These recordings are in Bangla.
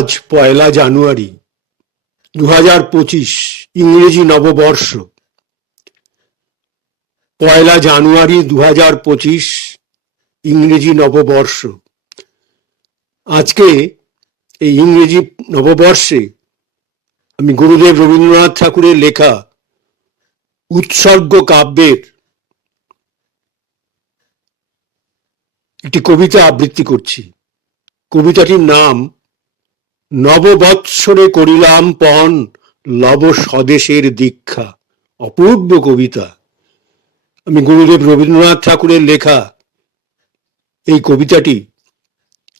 আজ ১লা জানুয়ারি ২০২৫ ইংরেজি নববর্ষ। ১লা জানুয়ারি ২০২৫ ইংরেজি নববর্ষ। আজকে এই ইংরেজি নববর্ষে আমি গুরুদেব রবীন্দ্রনাথ ঠাকুরের লেখা উৎসর্গ কাব্যের একটি কবিতা আবৃত্তি করছি। কবিতাটির নাম নববৎসরে করিলাম পণ লব স্বদেশের দীক্ষা। অপূর্ব কবিতা। আমি গুরুদেব রবীন্দ্রনাথ ঠাকুরের লেখা এই কবিতাটি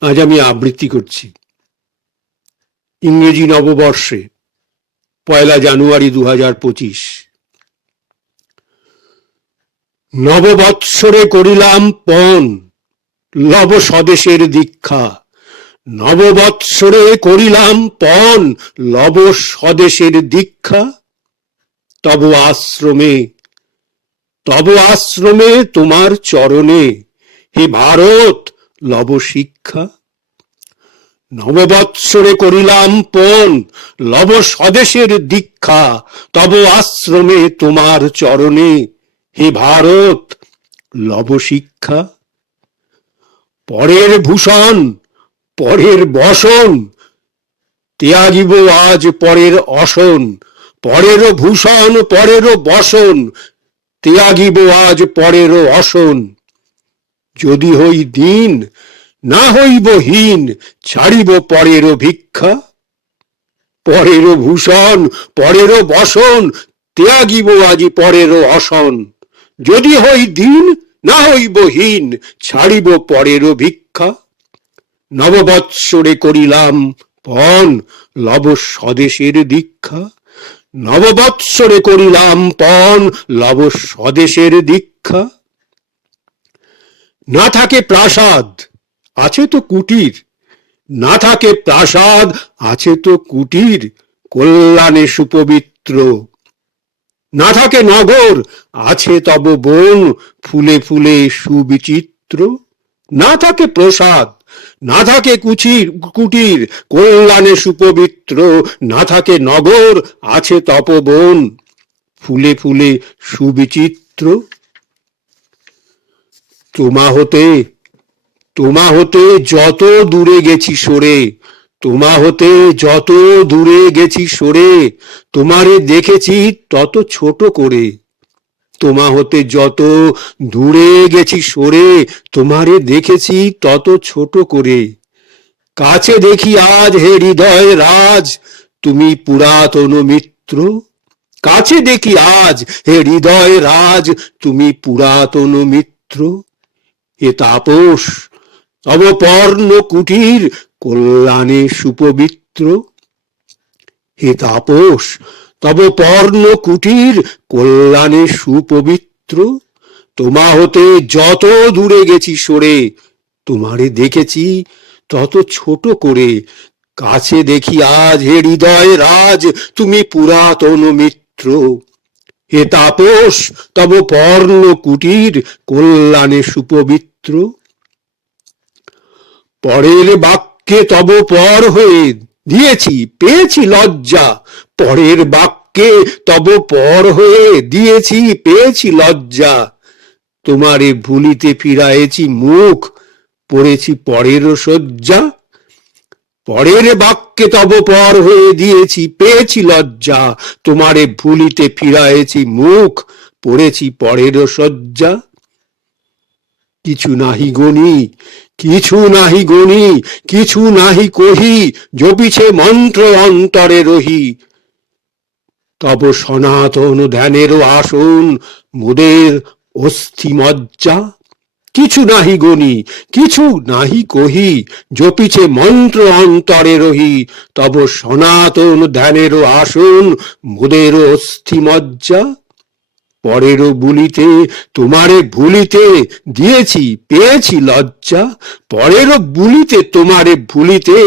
আজ আমি আবৃত্তি করছি ইংরেজি নববর্ষে ১লা জানুয়ারি ২০২৫। নববৎসরে করিলাম পণ লব স্বদেশের দীক্ষা। নববৎসরে করিলাম পণ লব স্বদেশের দীক্ষা। তব আশ্রমে তোমার চরণে হে ভারত লব শিক্ষা। নববৎসরে করিলাম পণ লব স্বদেশের দীক্ষা। তব আশ্রমে তোমার চরণে হে ভারত লব শিক্ষা। পরের ভূষণ পরের বসন ত্যাগিব আজ পরের অসন। পরের ভূষণ পরের বসন ত্যাগিব আজ পরের অসন। যদি হই দীন না হইব হীন ছাড়িব পরের ভিক্ষা। পরের ভূষণ পরের বসন ত্যাগিব আজি পরের অসন। যদি হই দীন না হইব হীন ছাড়িব পরের ভিক্ষা। নববৎসরে করিলাম পণ লব স্বদেশের দীক্ষা। নববৎসরে করিলাম পণ লব স্বদেশের দীক্ষা। না থাকে প্রাসাদ আছে তো কুটির। না থাকে প্রাসাদ আছে তো কুটির কল্যাণে সুপবিত্র। না থাকে নগর আছে তব বন ফুলে ফুলে সুবিচিত্র। না থাকে প্রসাদ না থাকে কুটির কল্যাণে সুপবিত্র। না থাকে নগর আছে তপবন ফুলে ফুলে সুবিচিত্র। তোমা হতে যত দূরে গেছি সরে। তোমা হতে যত দূরে গেছি সরে তোমারে দেখেছি তত ছোট করে। তোমা হতে যত দূরে গেছি সরে তোমারে দেখেছি তত ছোট করে। কাছে দেখি আজ হে হৃদয় রাজ তুমি পুরাতন মিত্র। কাছে দেখি আজ হে হৃদয় রাজ তুমি পুরাতন মিত্র। এ তাপস তব পর্ণ কুটির কল্যাণে সুপবিত্র। হে তাপস তব পর্ণ কুটির কল্যাণে সুপবিত্র। তোমা হতে যত দূরে গেছি সরে তোমারে দেখেছি তত ছোট করে। কাছে দেখি আজ হে হৃদয় রাজ তুমি পুরাতন মিত্র। হে তাপস তব পর্ণ কুটির কল্যাণে সুপবিত্র। পরের বাক্যে তব পর হয়ে দিয়েছি পেয়েছি লজ্জা। পরের বাক্যে তব পর হয়ে দিয়েছি পেয়েছি লজ্জা। তোমারে ভুলিতে ফিরায়েছি মুখ পড়েছি পরের শয্যা। পরের বাক্যে তব পর হয়ে দিয়েছি পেয়েছি লজ্জা। তোমারে ভুলিতে ফিরায়েছি মুখ পড়েছি পরের শয্যা। কিছু নাহি গণি কিছু নাহি গণি কিছু নাহি কহি জপিছে মন্ত্র অন্তরে রহি। তব সনাতন ধ্যানের আসন মোদের অস্থি মজ্জা। কিছু নাহি গণি কিছু নাহি কহি জপিছে মন্ত্র অন্তরে রহি। তব সনাতন ধ্যানের আসন মোদের অস্থি মজ্জা। পরের বুলিতে তোমারে ভুলিতে দিয়েছি পেয়েছি লজ্জা। পরের বুলিতে তোমারে ভুলিতে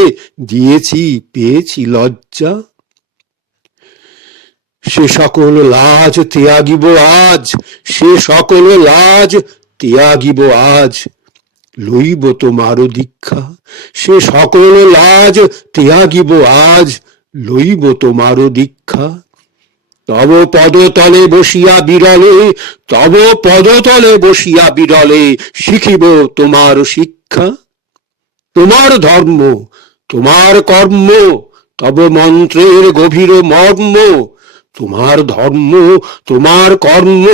দিয়েছি পেয়েছি লজ্জা। সে সকল লাজ ত্যাগিব আজ সে সকল লাজ ত্যাগিব আজ। লইব তোমার দীক্ষা। সে সকল লাজ ত্যাগিব আজ, লইব তোমার দীক্ষা। তব পদতলে বসিয়া বিরলে, তব পদতলে বসিয়া বিরলে, শিখিব তোমার শিক্ষা। তোমার ধর্ম, তোমার কর্ম, তব মন্ত্রের গভীর মর্ম। তোমার ধর্ম, তোমার কর্ম,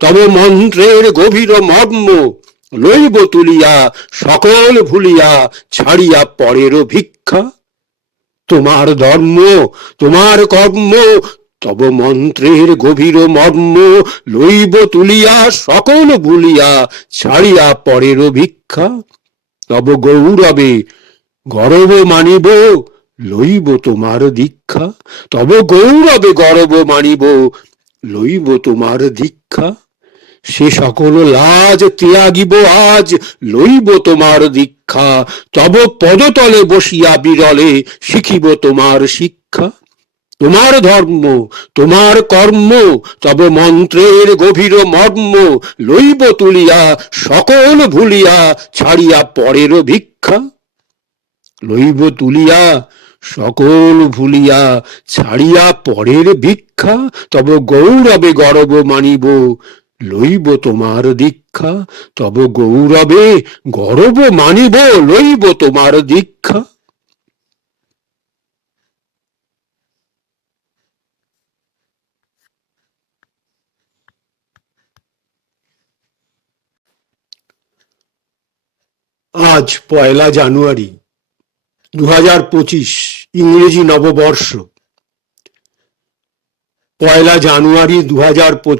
তব মন্ত্রের গভীর মর্ম। লইব তুলিয়া সকল ভুলিয়া, ছাড়িয়া পরের ভিক্ষা। তোমার ধর্ম, তোমার কর্ম, তব মন্ত্রের গভীর মর্ম। লইব তুলিয়া সকল ভুলিয়া, ছাড়িয়া পরের ভিক্ষা। তব গৌরবে গর্ব মানিব, লইব তোমার দীক্ষা। তব গৌরবে গর্ব মানিব, লইব তোমার দীক্ষা। সে সকল লাজ ত্যাগিব আজ, লইব তোমার দীক্ষা। তব পদতলে বসিয়া বিরলে, শিখিব তোমার শিক্ষা। তোমার ধর্ম, তোমার কর্ম, তব মন্ত্রের গভীর মর্ম। লইব তুলিয়া সকল ভুলিয়া, ছাড়িয়া পরের ভিক্ষা। লইব তুলিয়া সকল ভুলিয়া, ছাড়িয়া পরের ভিক্ষা। তব গৌরবে গর্ব মানিব, লইব তোমার দীক্ষা। তব গৌরবে গর্ব মানিব, লইব তোমার দীক্ষা। আজ 1 জানুয়ারি 2025, ইংরেজি নববর্ষ। 1 জানুয়ারি 2025